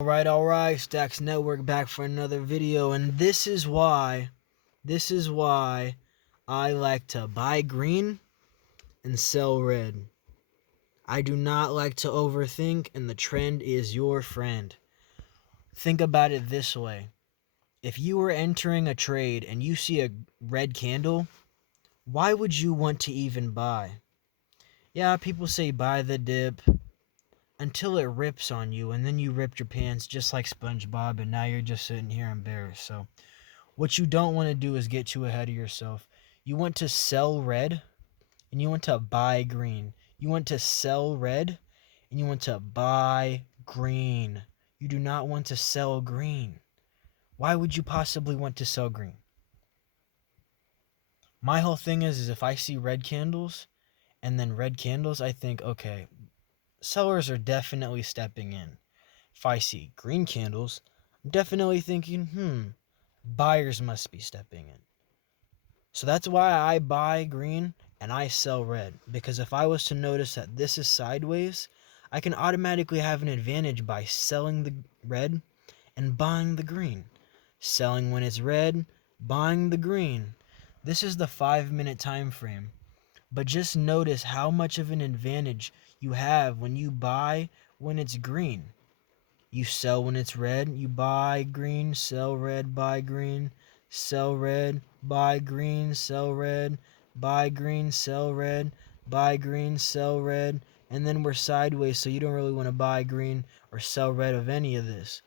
Alright, Stacks Network back for another video, and this is why I like to buy green and sell red. I do not like to overthink, and the trend is your friend. Think about it this way. If you were entering a trade and you see a red candle, why would you want to even buy? Yeah, people say buy the dip until it rips on you, and then you ripped your pants just like SpongeBob, and now you're just sitting here embarrassed. So what you don't want to do is get too ahead of yourself. You want to sell red and you want to buy green. You want to sell red and you want to buy green. You do not want to sell green. Why would you possibly want to sell green? My whole thing is if I see red candles and then red candles, I think, okay, sellers are definitely stepping in. If I see green candles, I'm definitely thinking, buyers must be stepping in. So that's why I buy green and I sell red. Because if I was to notice that this is sideways, I can automatically have an advantage by selling the red and buying the green. Selling when it's red, buying the green. This is the 5-minute time frame. But just notice how much of an advantage you have when you buy when it's green. You sell when it's red, you buy green, sell red, buy green, sell red, buy green, sell red, buy green, sell red, buy green, sell red, and then we're sideways, so you don't really want to buy green or sell red of any of this.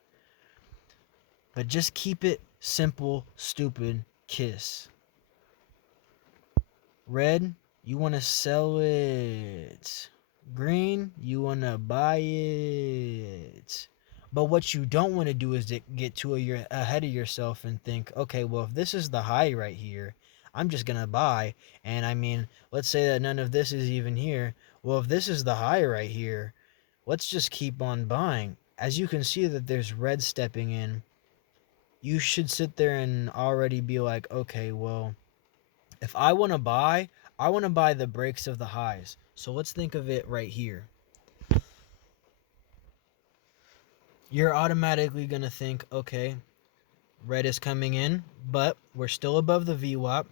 But just keep it simple, stupid, kiss. Red, you want to sell it. Green, you want to buy it. But what you don't want to do is get too ahead of yourself and think, okay, well, if this is the high right here, I'm just going to buy. And I mean, let's say that none of this is even here. Well, if this is the high right here, let's just keep on buying. As you can see that there's red stepping in, you should sit there and already be like, okay, well, if I want to buy the breaks of the highs. So let's think of it right here. You're automatically going to think, okay, red is coming in, but we're still above the VWAP.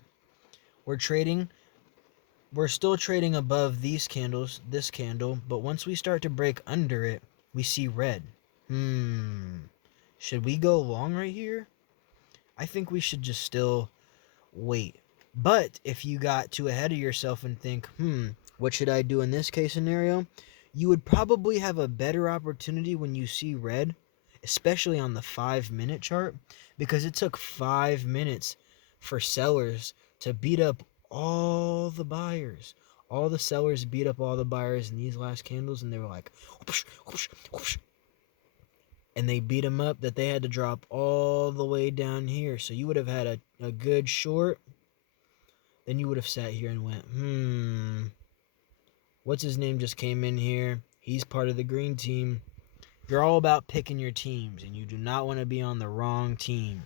We're still trading above these candles, this candle, but once we start to break under it, we see red. Should we go long right here? I think we should just still wait. But if you got too ahead of yourself and think, what should I do in this case scenario? You would probably have a better opportunity when you see red, especially on the 5-minute chart, because it took 5 minutes for sellers to beat up all the buyers. All the sellers beat up all the buyers in these last candles, and they were like, whoosh, whoosh, whoosh. And they beat them up that they had to drop all the way down here. So you would have had a good short. Then you would have sat here and went, what's his name just came in here? He's part of the green team. You're all about picking your teams, and you do not want to be on the wrong team.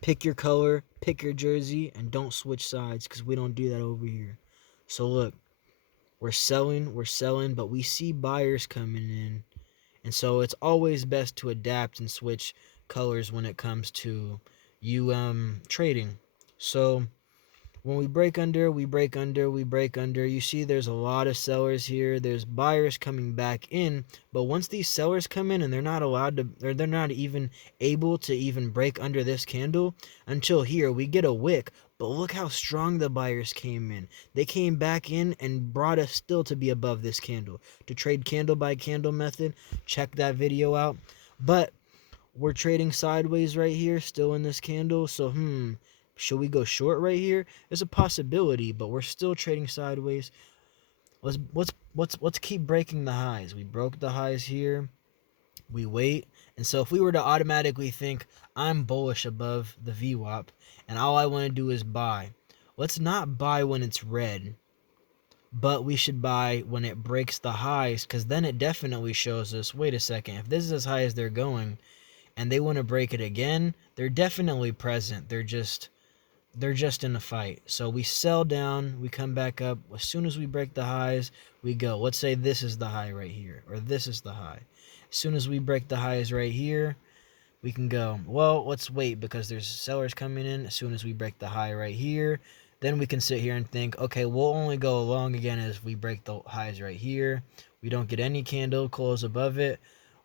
Pick your color, pick your jersey, and don't switch sides, because we don't do that over here. So look, we're selling, but we see buyers coming in. And so it's always best to adapt and switch colors when it comes to you trading. So when we break under, we break under, we break under. You see there's a lot of sellers here. There's buyers coming back in. But once these sellers come in and they're not allowed to, or they're not even able to even break under this candle until here, we get a wick. But look how strong the buyers came in. They came back in and brought us still to be above this candle. To trade candle by candle method, check that video out. But we're trading sideways right here, still in this candle. So, should we go short right here? There's a possibility, but we're still trading sideways. Let's keep breaking the highs. We broke the highs here. We wait. And so if we were to automatically think I'm bullish above the VWAP and all I want to do is buy, let's not buy when it's red, but we should buy when it breaks the highs, because then it definitely shows us, wait a second, if this is as high as they're going and they want to break it again, they're definitely present. They're just in a fight. So we sell down, we come back up. As soon as we break the highs, we go. Let's say this is the high right here, or this is the high. As soon as we break the highs right here, we can go, well, let's wait because there's sellers coming in. As soon as we break the high right here, then we can sit here and think, okay, we'll only go long again as we break the highs right here. We don't get any candle close above it.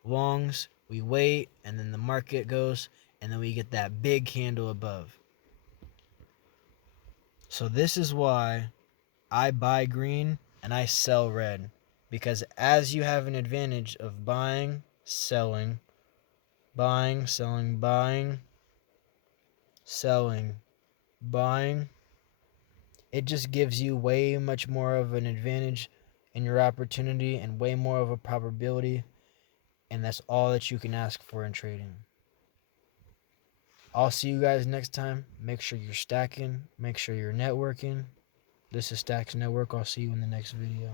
Longs, we wait, and then the market goes, and then we get that big candle above. So this is why I buy green and I sell red, because as you have an advantage of buying, selling, buying, selling, buying, selling, buying, it just gives you way much more of an advantage in your opportunity and way more of a probability, and that's all that you can ask for in trading. I'll see you guys next time. Make sure you're stacking, make sure you're networking. This is Stacks Network. I'll see you in the next video.